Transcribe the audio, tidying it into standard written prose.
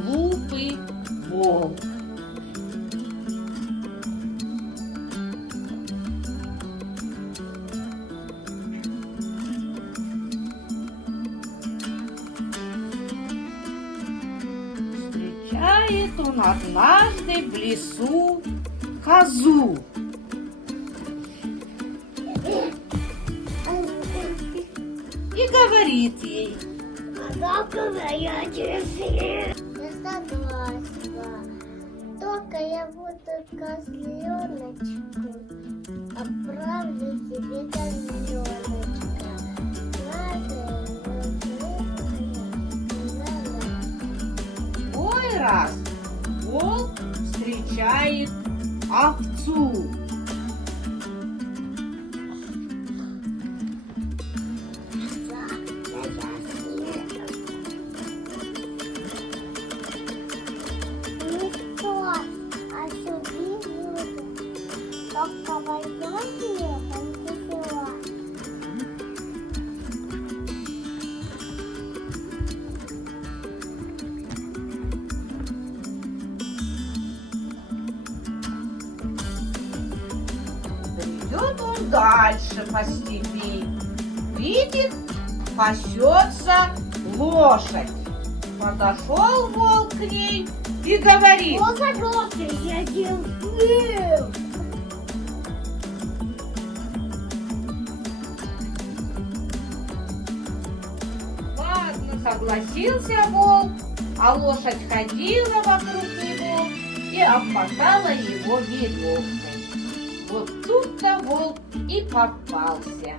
глупый волк. Встречает он однажды в лесу козу. И говорит ей: Я согласна. Только я буду козленочку. Отправлю себе козленочка. Ой, раз волк встречает овцу. Никто, а сюда люди. Только войдете, танцевать. Идет он дальше по степи. Видит, пасется лошадь. Подошел волк к ней и говорит: Я делаю. ладно, согласился волк, а лошадь ходила вокруг него и обмотала его веревкой. Вот тут-то волк и попался.